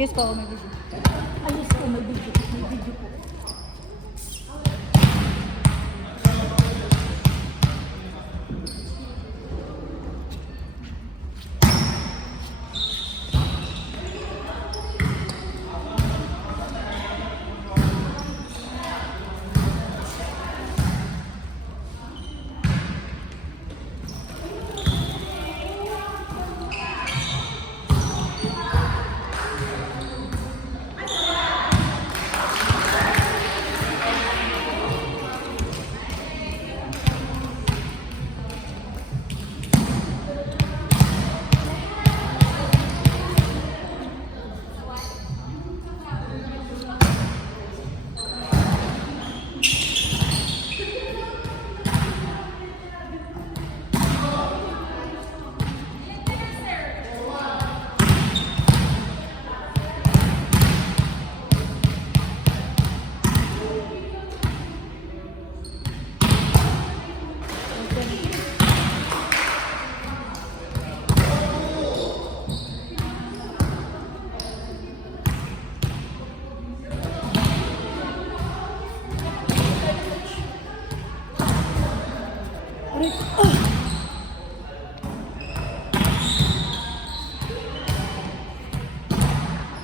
Kiss ko, may video. Ayos ko, may video. May video po.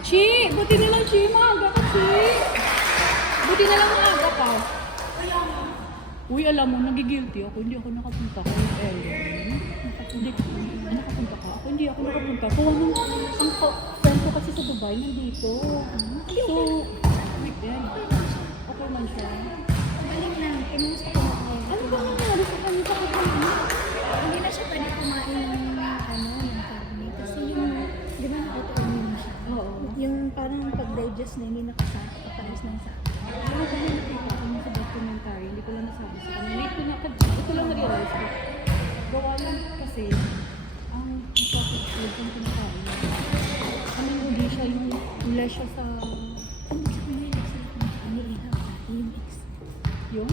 Chi, buti na lang Chi, maaga ka Chi. Buti na lang maaga ka. Uy, alam mo, nagigilty ako. Hindi ako nakapunta kay Ellen. Nakapunta ka. Ako hindi ako nakapunta. Kung anong, ang friend ko kasi sa Dubai, nandito. So, with them. Okay man siya. Galing na. Kinusta ko na ako. Ano ba nangyari sa kanya sa kanya? Hindi na siya pwede kumain ng karne. Kasi yung, di ba auto-immune siya? Oo. Yung parang pag-digest na hindi nakapares ng sa Ano ba yung nakita ko sa documentary? Hindi ko lang nasabi sa kanya. Ito lang na-realize ko. Gawa lang kasi ang topic food yung kinakain. Ano hindi siya yung less siya sa... hindi siya kumain sila ni Iha. Yung ex. Yung?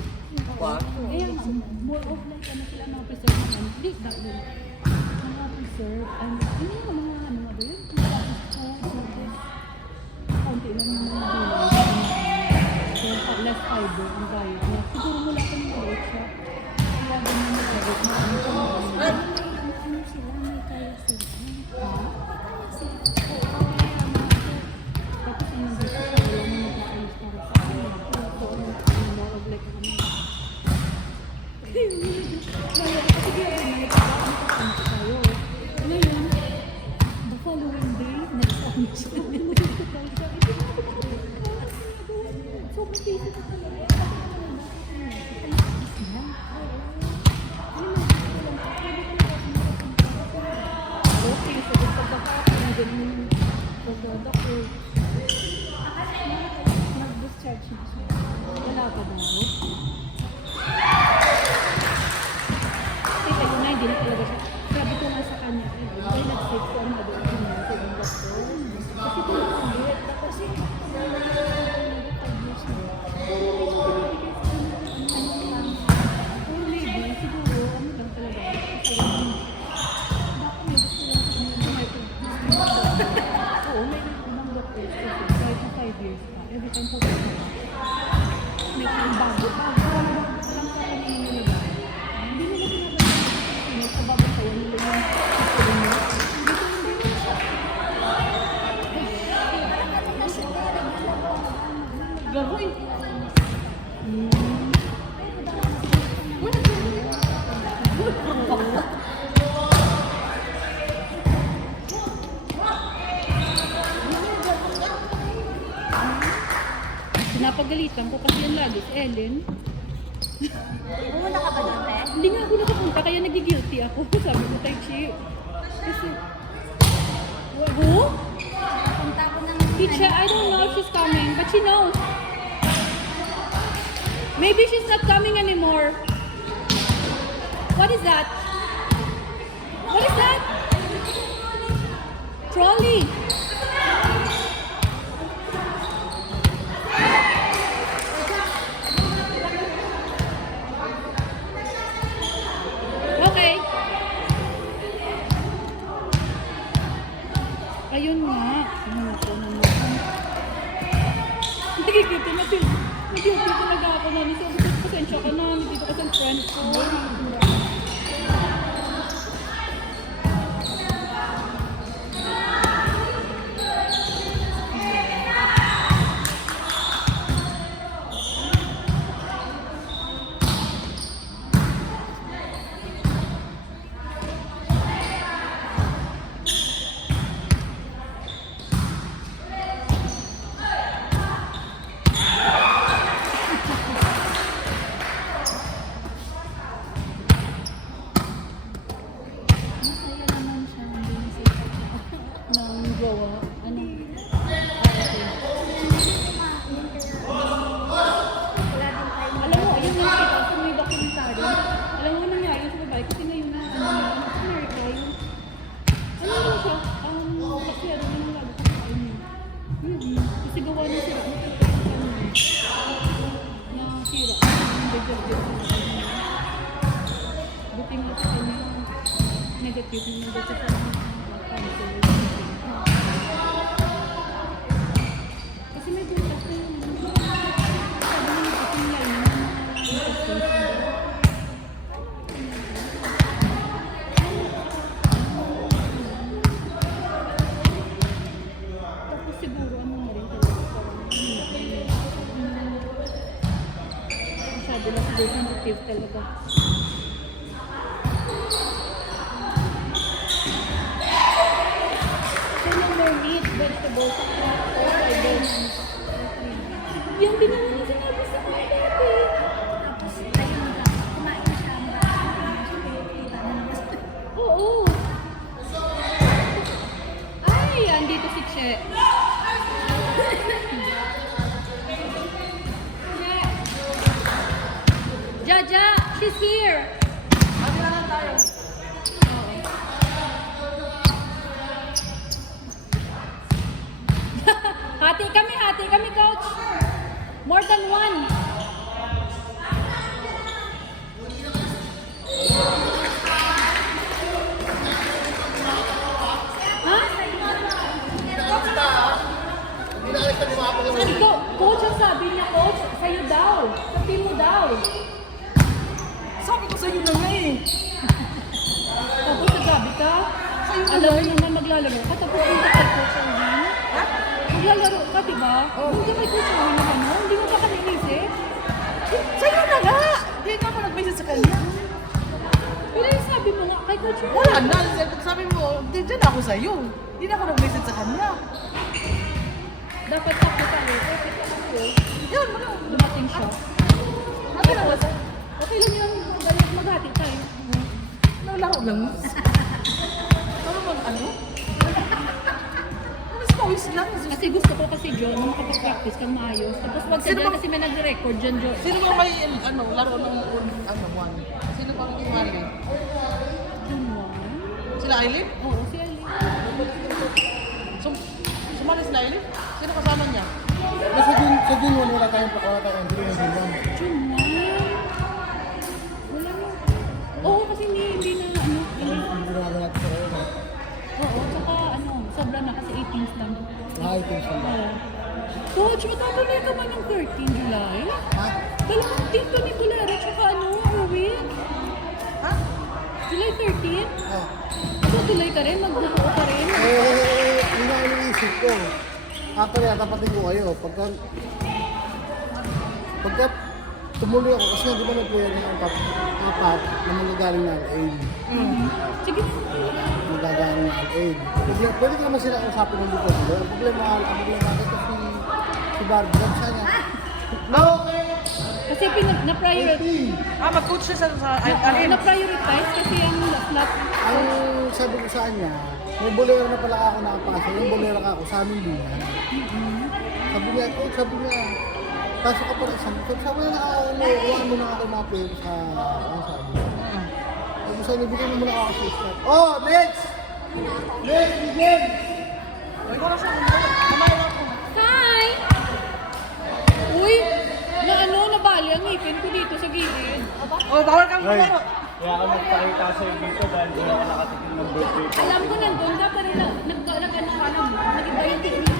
Kaya nga, more of like ano sila mga preserve naman. Hindi, that way. Mga preserve. Ano yung mga ano ba yun? Mga food. Kaunti lang yung mga gulay. So, less fiber ang diet niya. Siguro mula ka ng diet siya. Kaya ganun yung diet na ano sa mga Ano sila? May kaya sila. tapos yung nandito siya, wala mo nag-ayos para sa kanya. So, more of like ano. Kaya kasi kaya nakakapunta tayo. Ngayon, the following day, nag-saan siya. Sobrang busy ka talaga. Okay, so kung pagkakataon, ganun pagdadak ko, mag-discharge na siya. Wala pa daw. Kasi kayo na, hindi na talaga siya. Sabi ko nga sa kanya, ay nag-save ko ang doon ko na sa ibang doktor. Kasi kung nakabit, kasi every time po may bago walang sa kanya yung nilagay. Hindi nila pinagay sa bago sa yan nila yung picture nila. Gagawin. Pinapagalitan ko kasi yan lagi si Ellen. Pumunta ka ba doon, te? Hindi nga ako nakapunta kaya nagigilty ako. Sabi ko tayo, Chi. Kasi, who? Punta ako ng... Teacher, I don't know if she's coming, but she knows. Maybe she's not coming anymore. What is that? What is that? Trolley. Okay. Ayun nga. Ano ko naman. Nagigilty na feel. Nagigilty talaga ako na. Sabi ko, pasensya ka na. Nandito ka sa friend ko. Masaya naman siya. Hindi siya. Ng jowa. Ano? Wala din tayo. Alam mo, yun yung kita sa may documentary. Alam mo nangyari sa babae kasi ngayon na America yung ano naman siya, kasi ano naman lalo kakain niya. Kasi gawa niya sila. Nasira. Yung budget. Buti nga sa kanya. Negative naman dito sa cancer. Kasi may butas na yun. Sabi niya nagtiting line na tapos siguro ano na rin talaga masyado na siguro sensitive talaga. So no more meat, vegetables, or fibers. Yung din naman yung sinabi sa akin dati. Tapos ayun lang. Kumain siya. Kita na naman. Oo. Ay, andito si Che. Jaja, she's here. Hati kami, coach. More than one. Ha? Sabi ko, coach, ang sabi niya, coach, sa'yo daw. Sa team mo daw. Sabi ko sa'yo na nga eh. Tapos nagabi ka. Alam mo naman maglalaro ka. Tapos punta kay Coach Erwin. Maglalaro ka, diba? Punta kay Coach Erwin na ano. Hindi mo pa kami inisip. Sa'yo na nga! Hindi nga ako nag-message sa kanya. Pero yung sabi mo nga kay Coach Erwin. Wala na. Sabi mo, di dyan ako sa'yo. Hindi na ako nag-message sa kanya. Dapat sakto tayo. Perfect ako. Yun, wala. Dumating siya. Sabi na ba sa'yo? Okay lang yun. Galit maghati tayo. Nalaro lang. Ano mag ano? Mas pawis lang. Kasi gusto ko kasi, John, na makapag-practice kang maayos. Tapos wag ka Sino dyan ba- kasi may nag-record dyan, John. Sino ba may ano, laro ng ano, one? Sino ba yung mali? John Juan? Sila Aileen? Oo, si Aileen. Sumali sila Aileen? Sino kasama niya? Sa June 1, wala tayong entry ng June 1. John Juan? Wala mo. Oo, kasi hindi na, ano, Hindi ginagawa natin sa kayo. oo, tsaka ano, sobra na kasi 18th lang. Items lang ba? Oo. Coach, matatuloy ka ba ng 13 July? Ha? Dalawang team to ni Bolero, tsaka ano, Erwin? Ha? July 13? Ah. Matutuloy ka rin, magbubuo ka rin. Ang naisip ko. Actually, tapatin ko kayo. Pagka tumuloy ako, kasi di ba nag-player ng apat na magagaling ng aid. Sige. Magagaling ng aid. Pwede ko naman sila usapin ng dito. Ang problema natin kasi si Barbie. Sabi sa niya, no! Kasi na-prioritize. Mag-coach siya sa Aileen. Na-prioritize kasi ang slot. Ang sabi ko sa kanya, may bolero na pala ako nakapasa. Yung bolero ka ako sa amin din. Sabi niya, pasok ka pa rin. Sabi niya na ako, uwan mo na ako mga players sa sabi. Sabi sa inyo, bigyan mo muna ako sa start. Oh, next! Next, begin! Ay, wala siya. Kumain ako. Hi! Uy! Na ano, nabali ang ngipin ko dito sa gilid. Oh, bawal kang kumaro. Kaya ako nagpakita sa'yo dito dahil hindi ako nakatikim ng birthday party. Alam ko nandun ka, pero nag-ano ka na, nag-iba yung technique